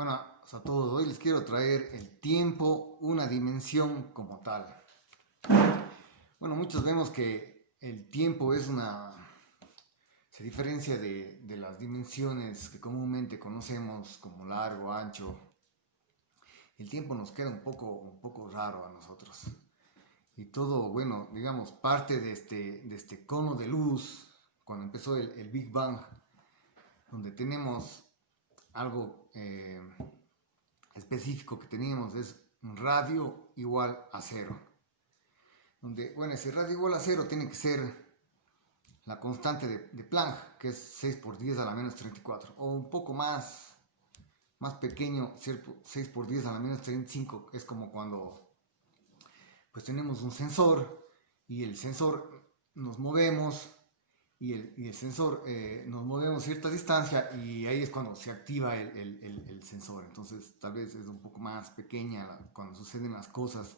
Buenas a todos, hoy les quiero traer el tiempo, una dimensión como tal. Bueno, muchos vemos que el tiempo se diferencia de las dimensiones que comúnmente conocemos como largo, ancho. El tiempo nos queda un poco raro a nosotros. Y todo, bueno, digamos, parte de este cono de luz, cuando empezó el Big Bang, donde tenemos algo específico que teníamos es un radio igual a cero. Donde, bueno, ese radio igual a cero tiene que ser la constante de Planck, que es 6 por 10 a la menos 34, o un poco más pequeño, 6 por 10 a la menos 35, es como cuando pues tenemos un sensor y el sensor nos movemos y el sensor nos movemos cierta distancia y ahí es cuando se activa el sensor. Entonces tal vez es un poco más pequeña cuando suceden las cosas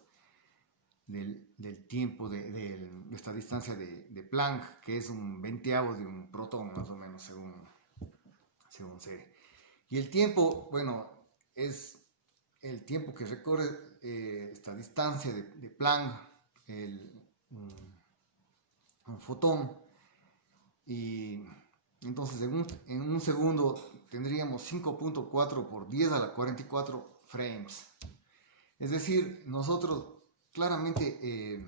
del tiempo de esta distancia de Planck, que es un veinteavo de un protón más o menos según se. Y el tiempo, bueno, es el tiempo que recorre esta distancia de Planck, un fotón. Y entonces en un segundo tendríamos 5.4 por 10 a la 44 frames. Es decir, nosotros claramente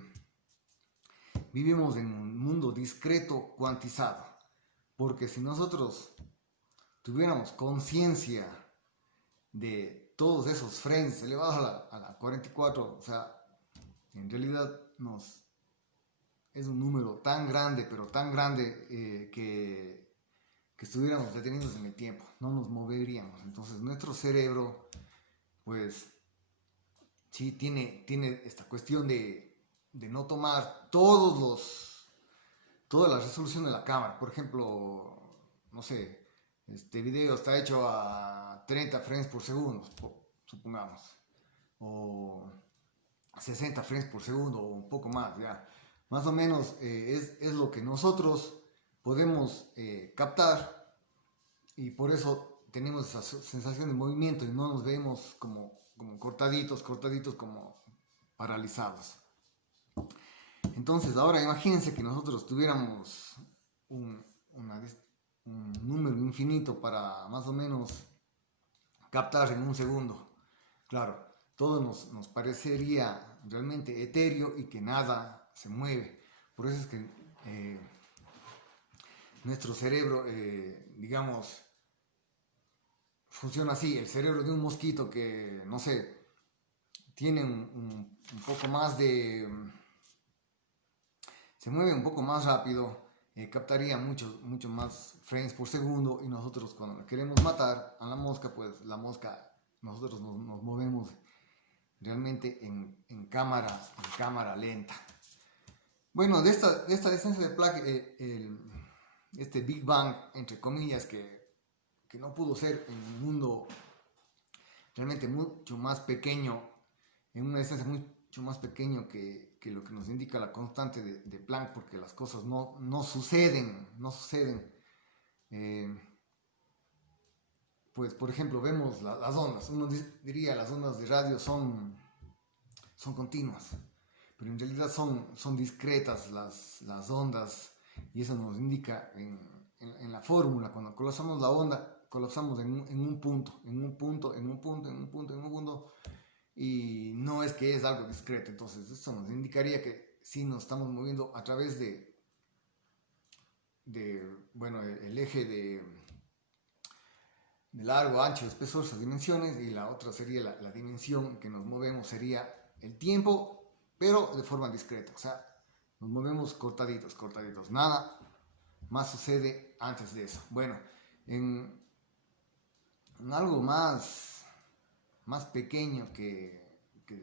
vivimos en un mundo discreto cuantizado. Porque si nosotros tuviéramos conciencia de todos esos frames elevados a la 44, o sea, en realidad es un número tan grande, pero tan grande que estuviéramos detenidos en el tiempo, no nos moveríamos. Entonces nuestro cerebro, pues, sí tiene esta cuestión de no tomar toda la resolución de la cámara. Por ejemplo, no sé, este video está hecho a 30 frames por segundo, supongamos, o 60 frames por segundo o un poco más, ya. Más o menos es lo que nosotros podemos captar y por eso tenemos esa sensación de movimiento y no nos vemos como cortaditos, como paralizados. Entonces ahora imagínense que nosotros tuviéramos un, un número infinito para más o menos captar en un segundo. Claro, todo nos parecería realmente etéreo y que nada se mueve. Por eso es que nuestro cerebro, digamos, funciona así. El cerebro de un mosquito que, no sé, tiene un poco más se mueve un poco más rápido, captaría mucho más frames por segundo y nosotros cuando queremos matar a la mosca, pues la mosca, nosotros nos movemos realmente en cámara lenta. Bueno, de esta distancia de Planck, este Big Bang, entre comillas, que no pudo ser en un mundo realmente mucho más pequeño, en una distancia mucho más pequeño que lo que nos indica la constante de Planck, porque las cosas no suceden. Eh, pues, por ejemplo, vemos las ondas. Uno diría las ondas de radio son continuas, pero en realidad son discretas las ondas, y eso nos indica en la fórmula. Cuando colapsamos la onda, colapsamos en un punto, y no es que es algo discreto. Entonces esto nos indicaría que sí nos estamos moviendo a través bueno, el eje de largo, ancho, espesor, esas dimensiones, y la otra sería la dimensión que nos movemos, sería el tiempo, pero de forma discreta. O sea, nos movemos cortaditos, nada más sucede antes de eso. Bueno, en algo más pequeño que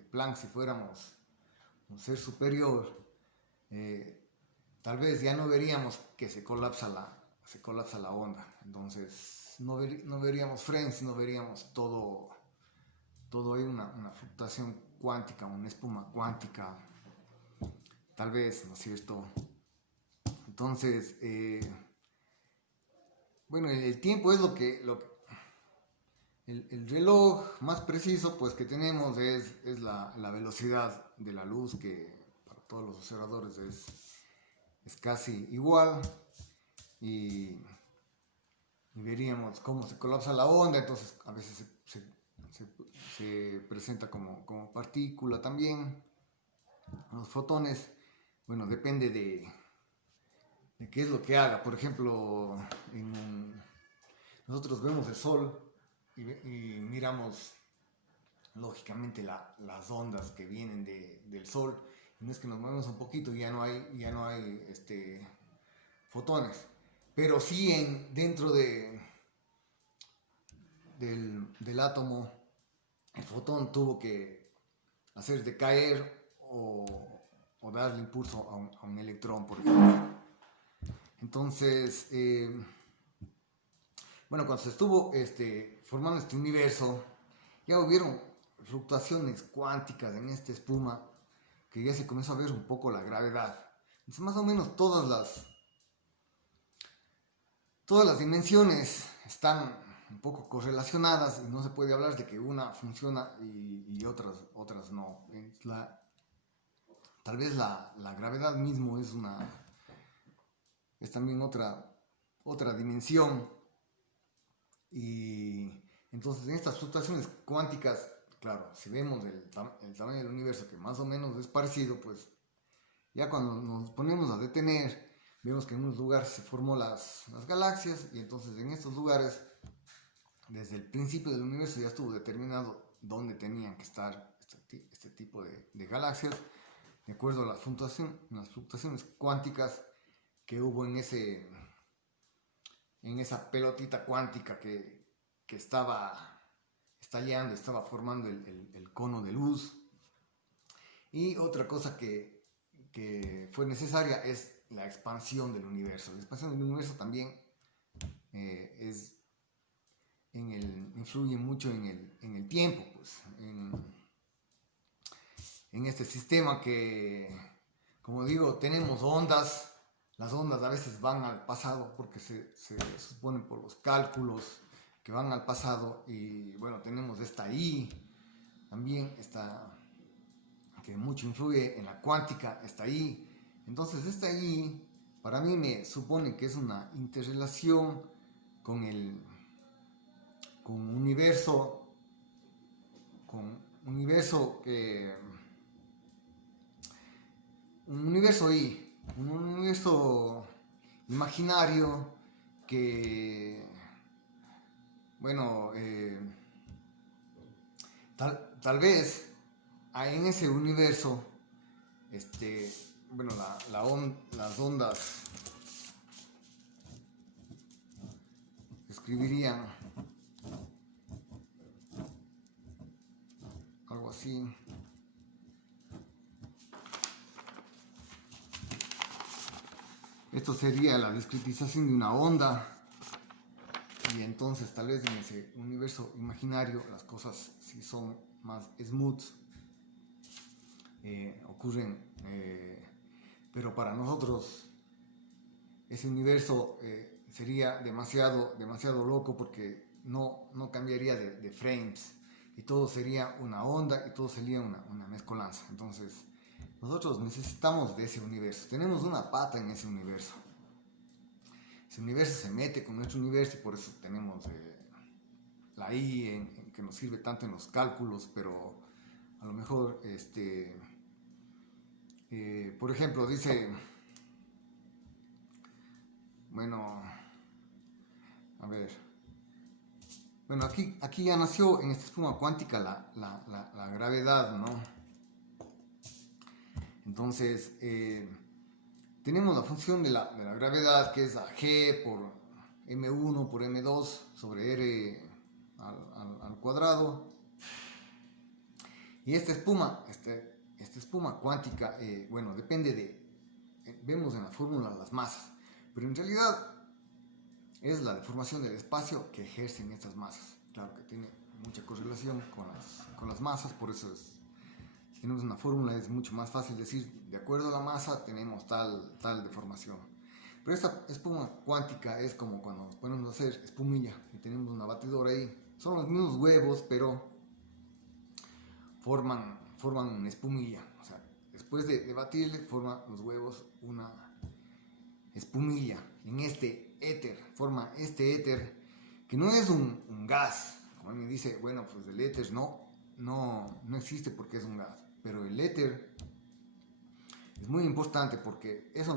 Planck, si fuéramos un ser superior, tal vez ya no veríamos que se colapsa la onda. Entonces no veríamos frames, no veríamos todo hay una fluctuación cuántica, una espuma cuántica, tal vez, ¿no es cierto? Entonces, bueno, el tiempo es el reloj más preciso pues que tenemos es la velocidad de la luz, que para todos los observadores es casi igual, y veríamos cómo se colapsa la onda. Entonces a veces se presenta como partícula también. Los fotones, bueno, depende de qué es lo que haga. Por ejemplo, nosotros vemos el sol y miramos lógicamente las ondas que vienen del sol, y no es que nos movemos un poquito y ya no hay fotones, pero sí dentro del átomo el fotón tuvo que hacer decaer o darle impulso a un electrón, por ejemplo. Entonces, bueno, cuando se estuvo formando este universo, ya hubieron fluctuaciones cuánticas en esta espuma, que ya se comenzó a ver un poco la gravedad. Entonces, más o menos todas las dimensiones están un poco correlacionadas, y no se puede hablar de que una funciona y otras no. Tal vez la gravedad mismo es también otra dimensión. Y entonces en estas fluctuaciones cuánticas, claro, si vemos el tamaño del universo, que más o menos es parecido, pues ya cuando nos ponemos a detener, vemos que en unos lugares se formó las galaxias, y entonces en estos lugares, desde el principio del universo, ya estuvo determinado dónde tenían que estar este tipo de galaxias, de acuerdo a las fluctuaciones cuánticas que hubo en esa pelotita cuántica que estaba estallando, estaba formando el cono de luz. Y otra cosa que fue necesaria es la expansión del universo. La expansión del universo también influye mucho en el tiempo, pues, en este sistema que, como digo, tenemos ondas. Las ondas a veces van al pasado porque se suponen por los cálculos que van al pasado. Y bueno, tenemos esta I también, que mucho influye en la cuántica, está ahí. Entonces esta I para mí me supone que es una interrelación con un universo un universo imaginario que, bueno, tal vez en ese universo, bueno, las ondas escribirían algo así. Esto sería la discretización de una onda, y entonces tal vez en ese universo imaginario las cosas sí son más smooth, ocurren, pero para nosotros ese universo sería demasiado loco, porque no cambiaría de frames, y todo sería una onda, y todo sería una mezcolanza. Entonces nosotros necesitamos de ese universo, tenemos una pata en ese universo. Ese universo se mete con nuestro universo, y por eso tenemos la I que nos sirve tanto en los cálculos. Pero a lo mejor, por ejemplo, dice, bueno, a ver, bueno, aquí ya nació en esta espuma cuántica la gravedad, ¿no? Entonces, tenemos la función de la gravedad, que es a G por M1 por M2 sobre R al cuadrado. Y esta espuma cuántica, bueno, depende vemos en la fórmula las masas, pero en realidad es la deformación del espacio que ejercen estas masas. Claro que tiene mucha correlación con las masas, por eso si tenemos una fórmula es mucho más fácil decir, de acuerdo a la masa tenemos tal deformación. Pero esta espuma cuántica es como cuando nos ponemos a hacer espumilla y tenemos una batidora ahí. son los mismos huevos, pero forman una espumilla. O sea, después de batirle, forman los huevos una espumilla en este éter. Forma este éter que no es un gas. Como alguien dice, bueno, pues el éter no existe porque es un gas. Pero el éter es muy importante porque eso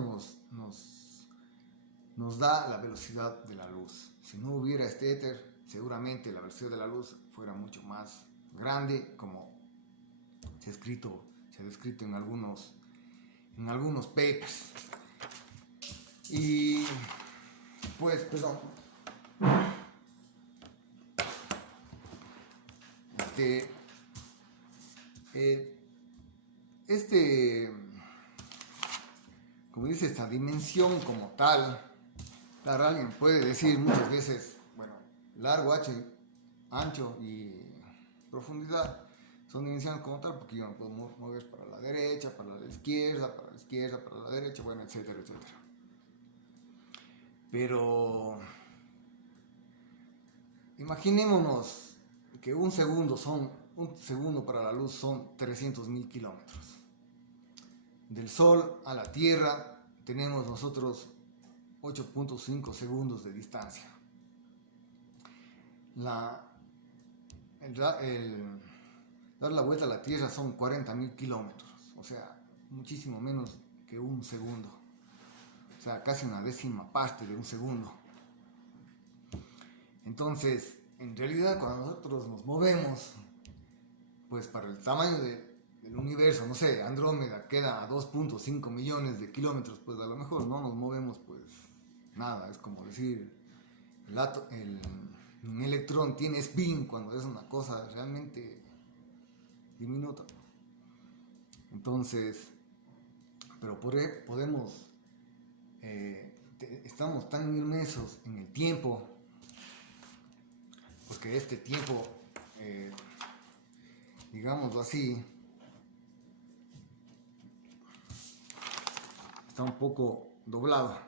nos da la velocidad de la luz. Si no hubiera este éter, seguramente la velocidad de la luz fuera mucho más grande, como se ha descrito en algunos papers. Y pues, perdón, como dice, esta dimensión como tal, claro, alguien puede decir muchas veces, bueno, largo, ancho y profundidad son dimensiones como tal, porque yo me puedo mover para la derecha, para la izquierda, para la derecha, bueno, etcétera, etcétera. Pero imaginémonos que un segundo para la luz son 300.000 kilómetros. Del Sol a la Tierra tenemos nosotros 8.5 segundos de distancia. Dar la vuelta a la Tierra son 40.000 kilómetros, o sea, muchísimo menos que un segundo. O sea, casi una décima parte de un segundo. Entonces, en realidad, cuando nosotros nos movemos, pues para el tamaño del universo, no sé, Andrómeda queda a 2.5 millones de kilómetros, pues a lo mejor no nos movemos, pues nada, es como decir, un electrón tiene spin cuando es una cosa realmente diminuta. Entonces, pero podemos, estamos tan inmersos en el tiempo, porque este tiempo, digámoslo así, está un poco doblado.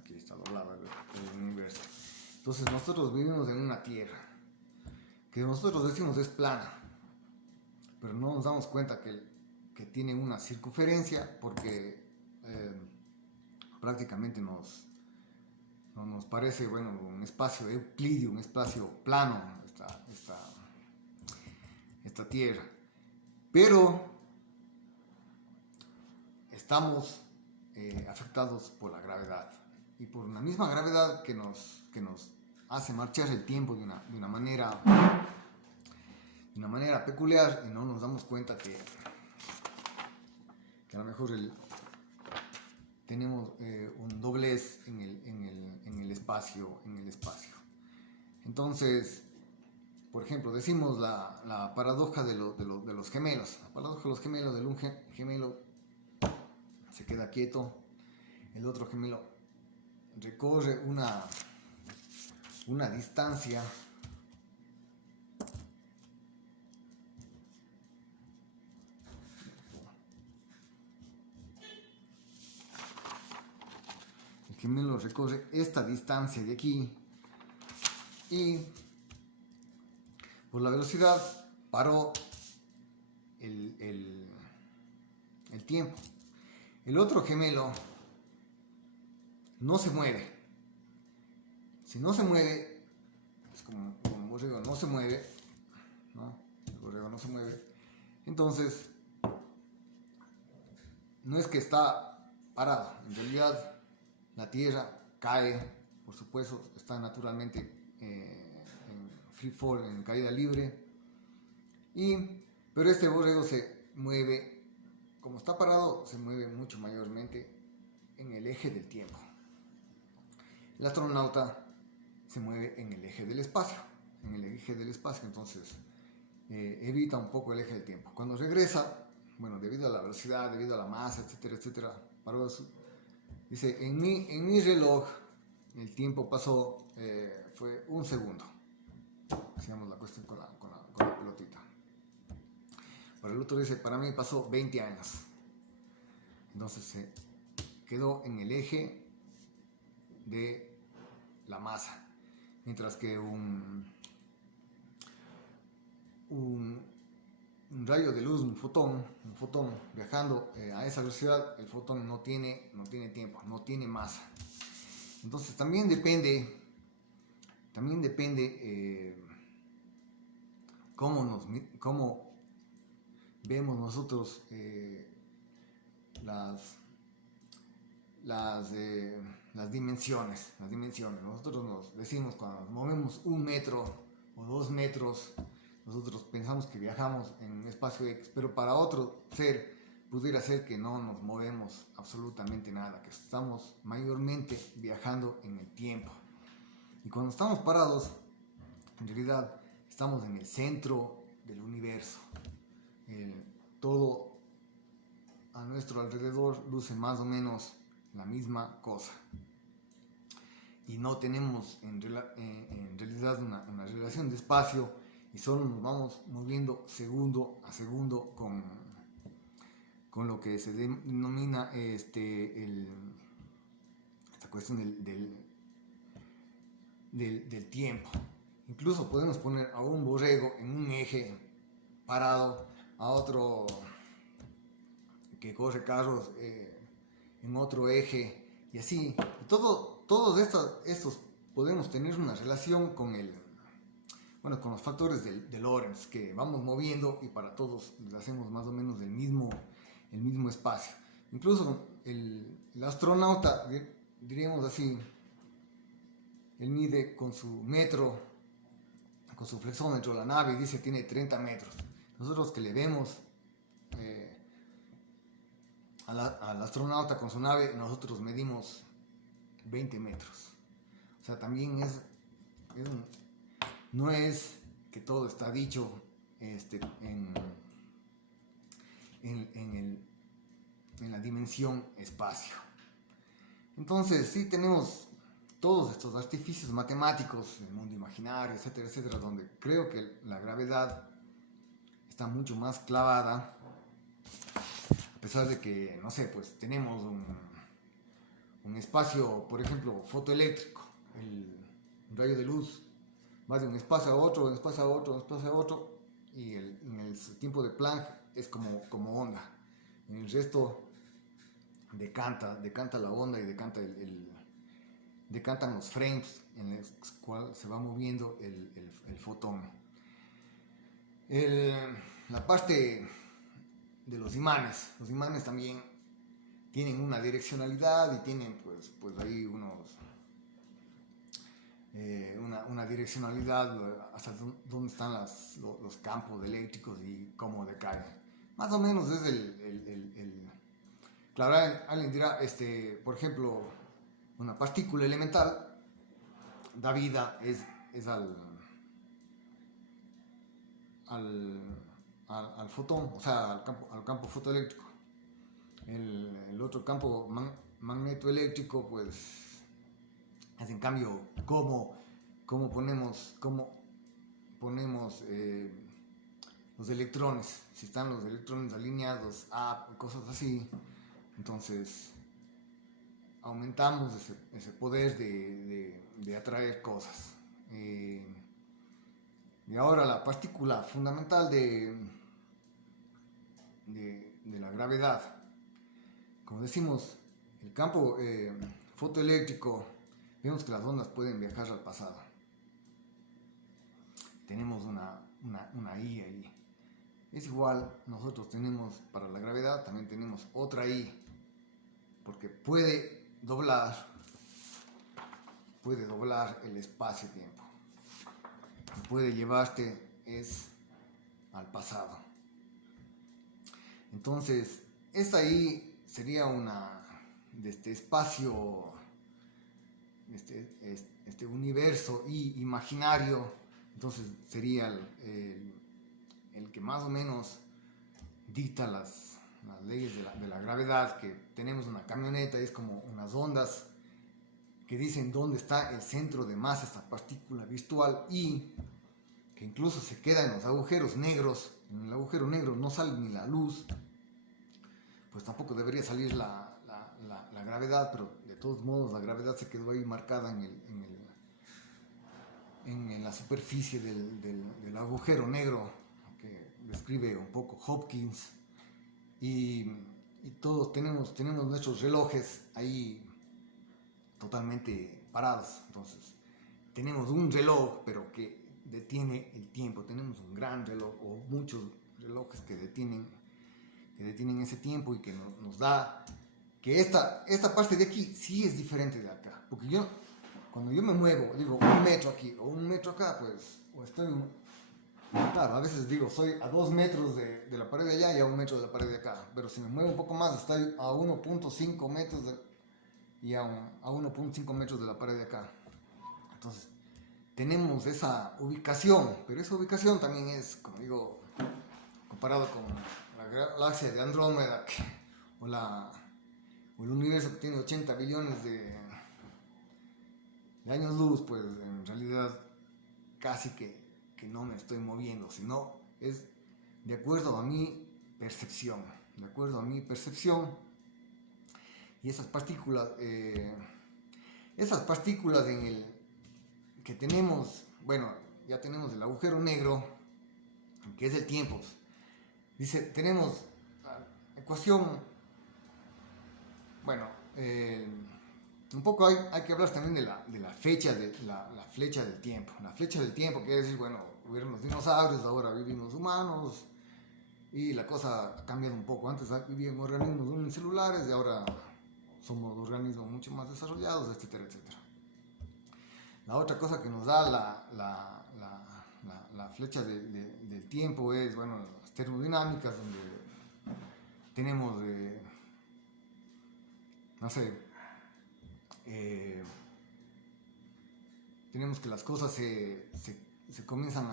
Aquí está doblado el universo. Entonces nosotros vivimos en una Tierra que nosotros decimos es plana, pero no nos damos cuenta que tiene una circunferencia, porque prácticamente nos parece, bueno, un espacio euclídeo, un espacio plano, esta Tierra. Pero estamos afectados por la gravedad, y por una misma gravedad que nos hace marchar el tiempo de una manera peculiar, y no nos damos cuenta que a lo mejor tenemos un doblez en el espacio. Entonces, por ejemplo, decimos la paradoja de los gemelos. La paradoja de los gemelos, del un gemelo se queda quieto, el otro gemelo recorre una distancia gemelo recorre esta distancia de aquí, y por la velocidad paró el tiempo. El otro gemelo no se mueve. Si no se mueve, es como un borrego no se mueve, ¿no? El borrego no se mueve. Entonces, no es que está parado, en realidad la Tierra cae, por supuesto, está naturalmente en free fall, en caída libre, pero este borrego se mueve, como está parado, se mueve mucho mayormente en el eje del tiempo. El astronauta se mueve en el eje del espacio, entonces evita un poco el eje del tiempo. Cuando regresa, bueno, debido a la velocidad, debido a la masa, etcétera, paró. Dice, en mi reloj el tiempo pasó, fue un segundo. Hacíamos la cuestión con la pelotita. Para el otro dice, para mí pasó 20 años. Entonces se quedó en el eje de la masa. mientras que un rayo de luz, un fotón viajando a esa velocidad, el fotón no tiene tiempo, no tiene masa. Entonces también depende cómo vemos nosotros las dimensiones. Nosotros nos decimos, cuando nos movemos 1 metro o 2 metros, nosotros pensamos que viajamos en un espacio X, pero para otro ser pudiera ser que no nos movemos absolutamente nada, que estamos mayormente viajando en el tiempo. Y cuando estamos parados, en realidad estamos en el centro del universo. Todo a nuestro alrededor luce más o menos la misma cosa. Y no tenemos en realidad una relación de espacio, y solo nos vamos moviendo segundo a segundo con lo que se denomina esta cuestión del tiempo. Incluso podemos poner a un borrego en un eje parado, a otro que corre carros en otro eje, y así. Y todos estos podemos tener una relación con los factores de Lorentz, que vamos moviendo y para todos le hacemos más o menos el mismo espacio. Incluso el astronauta, diríamos así, él mide con su metro, con su flexómetro la nave, y dice tiene 30 metros. Nosotros que le vemos al astronauta con su nave, nosotros medimos 20 metros. O sea, también no es que todo está dicho en la dimensión espacio. Entonces sí tenemos todos estos artificios matemáticos, el mundo imaginario, etcétera, etcétera, donde creo que la gravedad está mucho más clavada, a pesar de que, no sé, pues tenemos un espacio, por ejemplo, fotoeléctrico. Un rayo de luz va de un espacio a otro, y en el tiempo de Planck es como onda. En el resto decanta la onda, y decantan los frames en los cuales se va moviendo el fotón. La parte de los imanes también tienen una direccionalidad, y tienen pues ahí una direccionalidad hasta dónde están los campos eléctricos y cómo decaen. Más o menos es claro, alguien dirá, por ejemplo, una partícula elemental da vida es al fotón, o sea, al campo fotoeléctrico. El otro campo magnetoeléctrico, pues, es en cambio cómo ponemos los electrones, si están los electrones alineados a cosas así. Entonces aumentamos ese poder de atraer cosas. Y ahora la partícula fundamental de la gravedad, como decimos, el campo fotoeléctrico, vemos que las ondas pueden viajar al pasado. Tenemos una I ahí. Es igual, nosotros tenemos para la gravedad, también tenemos otra I, porque puede doblar el espacio-tiempo. Puede llevarte al pasado. Entonces, esta I sería de este espacio, este universo imaginario. Entonces sería el que más o menos dicta las leyes de la gravedad, que tenemos una camioneta, es como unas ondas que dicen dónde está el centro de masa, esta partícula virtual, y que incluso se queda en los agujeros negros. En el agujero negro no sale ni la luz, pues tampoco debería salir la gravedad, pero de todos modos la gravedad se quedó ahí marcada en la superficie del agujero negro que describe un poco Hopkins, y todos tenemos nuestros relojes ahí totalmente parados. Entonces tenemos un reloj pero que detiene el tiempo, tenemos un gran reloj o muchos relojes que detienen ese tiempo y que nos da que esta parte de aquí sí es diferente de acá, porque cuando yo me muevo, digo un metro aquí o un metro acá, pues o estoy, claro, a veces digo estoy a 2 metros de la pared de allá y a 1 metro de la pared de acá, pero si me muevo un poco más estoy a 1.5 metros y a 1.5 metros de la pared de acá. Entonces tenemos esa ubicación, pero esa ubicación también es, como digo, comparado con la galaxia de Andrómeda o el universo que tiene 80 billones de años luz, pues en realidad casi que no me estoy moviendo, sino es de acuerdo a mi percepción, y esas partículas que tenemos, bueno, ya tenemos el agujero negro, que es el tiempo. Dice, tenemos la ecuación, bueno, un poco hay que hablar también de la fecha, la flecha del tiempo. La flecha del tiempo quiere decir, bueno, hubieron los dinosaurios, ahora vivimos humanos, y la cosa ha cambiado un poco. Antes vivíamos organismos unicelulares y ahora somos organismos mucho más desarrollados, etcétera, etcétera. La otra cosa que nos da la flecha del tiempo es, bueno, las termodinámicas, donde tenemos, no sé, tenemos que las cosas se comienzan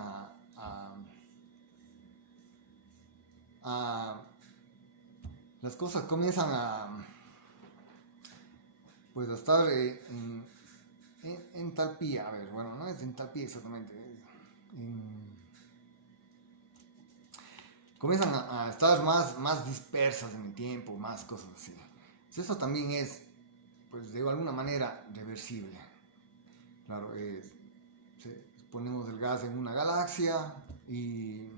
las cosas comienzan pues a estar en entalpía. A ver, bueno, no es entalpía exactamente, comienzan a estar más dispersas en el tiempo, más cosas así. Entonces, eso también es, pues de alguna manera, reversible. Claro, ponemos el gas en una galaxia y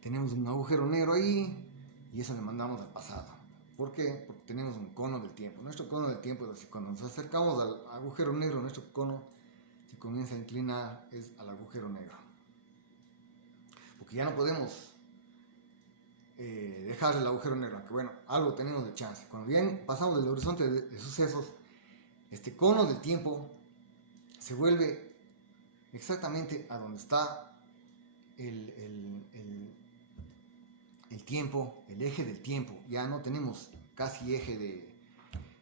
tenemos un agujero negro ahí, y eso le mandamos al pasado. ¿Por qué? Porque tenemos un cono del tiempo. Nuestro cono del tiempo es así: cuando nos acercamos al agujero negro, nuestro cono se comienza a inclinar al agujero negro. Porque ya no podemos dejar el agujero negro, aunque bueno, algo tenemos de chance. Cuando bien pasamos del horizonte de sucesos, este cono del tiempo se vuelve exactamente a donde está el tiempo, el eje del tiempo. Ya no tenemos casi eje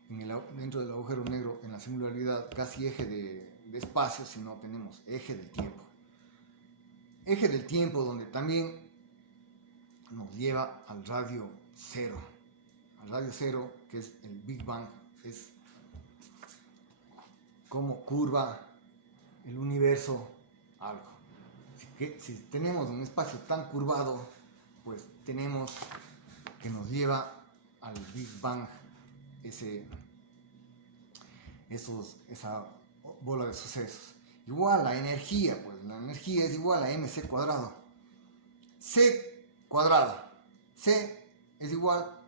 dentro del agujero negro, en la singularidad, casi eje de espacio, sino tenemos eje del tiempo. Eje del tiempo donde también nos lleva al radio cero. Al radio cero, que es el Big Bang, es cómo curva el universo algo. Si tenemos un espacio tan curvado, pues tenemos que nos lleva al Big Bang esa bola de sucesos. Igual la energía, pues la energía es igual a mc cuadrado. C cuadrada. C es igual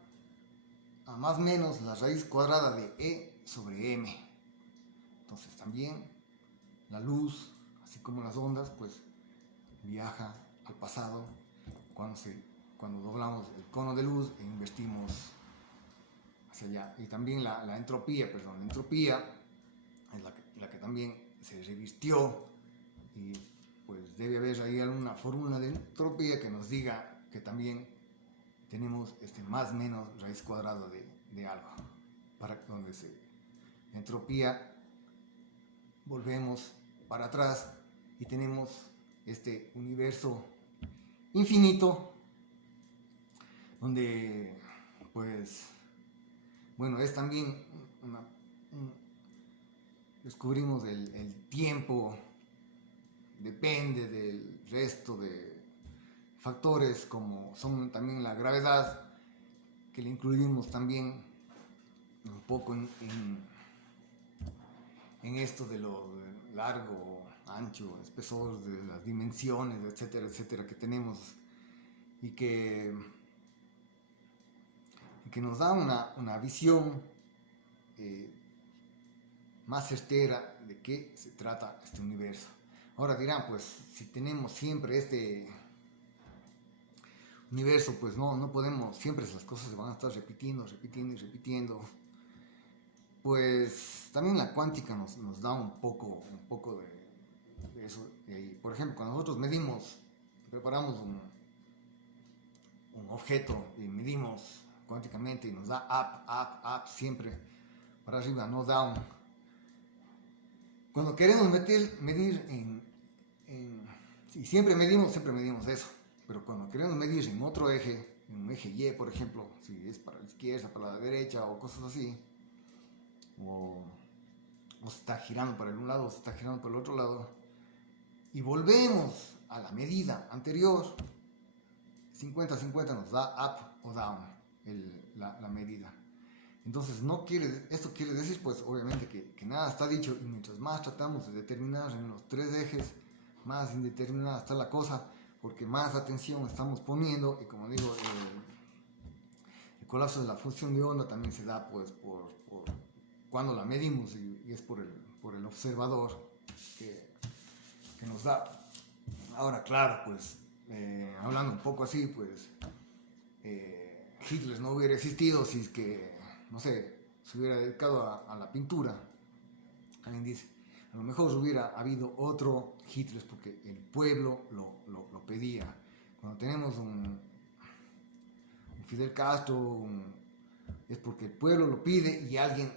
a más o menos la raíz cuadrada de E sobre M. Entonces también la luz, así como las ondas, pues viaja al pasado cuando doblamos el cono de luz e invertimos hacia allá. Y también la entropía es la que también se revirtió, y pues debe haber ahí alguna fórmula de entropía que nos diga que también tenemos más o menos raíz cuadrada de algo, para donde entropía, volvemos para atrás y tenemos este universo infinito donde, pues, bueno, es también descubrimos el tiempo depende del resto de factores, como son también la gravedad, que le incluimos también un poco en esto de lo largo ancho, espesor, de las dimensiones, etcétera, etcétera, que tenemos y que nos da una visión más certera de qué se trata este universo. Ahora dirán, pues si tenemos siempre este universo, pues no podemos, siempre las cosas se van a estar repitiendo y repitiendo. Pues también la cuántica nos da un poco de eso. Por ejemplo, cuando nosotros preparamos un objeto y medimos cuánticamente y nos da up, siempre para arriba, no down. Cuando queremos medir y siempre medimos eso, pero cuando queremos medir en otro eje, en un eje Y, por ejemplo, si es para la izquierda, para la derecha o cosas así, o se está girando para un lado o se está girando para el otro lado, y volvemos a la medida anterior, 50-50 nos da up o down la medida. Entonces esto quiere decir, pues obviamente que nada está dicho, y mientras más tratamos de determinar en los tres ejes, más indeterminada está la cosa, porque más atención estamos poniendo, y como digo, el colapso de la función de onda también se da pues por cuando la medimos, y es por el observador que nos da. Ahora, claro, pues hablando un poco así, pues Hitler no hubiera existido si es que, no sé, se hubiera dedicado a la pintura. Alguien dice, a lo mejor hubiera habido otro Hitler porque el pueblo lo pedía. Cuando tenemos un Fidel Castro, es porque el pueblo lo pide y alguien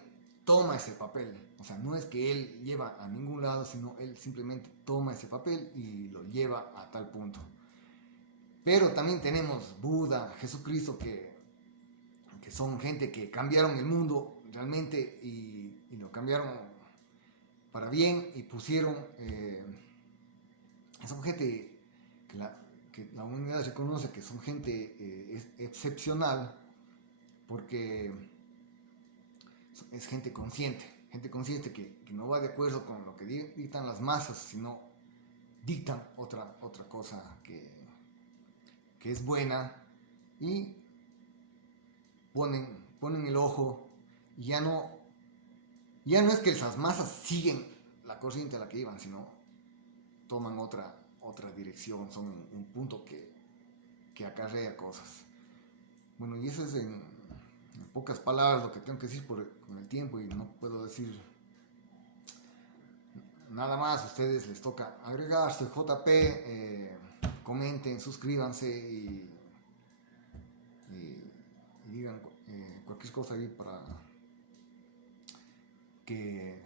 toma ese papel. O sea, no es que él lleva a ningún lado, sino él simplemente toma ese papel y lo lleva a tal punto. Pero también tenemos Buda, Jesucristo, que son gente que cambiaron el mundo realmente y lo cambiaron para bien y pusieron, son gente que la humanidad reconoce que son gente excepcional, porque es gente consciente que no va de acuerdo con lo que dictan las masas, sino dictan otra cosa que es buena, y ponen el ojo, y ya no es que esas masas siguen la corriente a la que iban, sino toman otra dirección, son un punto que acarrea cosas. Bueno, y eso es en pocas palabras lo que tengo que decir con el tiempo, y no puedo decir nada más. A ustedes les toca agregarse. JP, comenten, suscríbanse y digan cualquier cosa ahí para que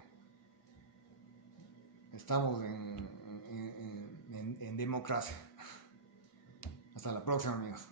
estamos en democracia. Hasta la próxima, amigos.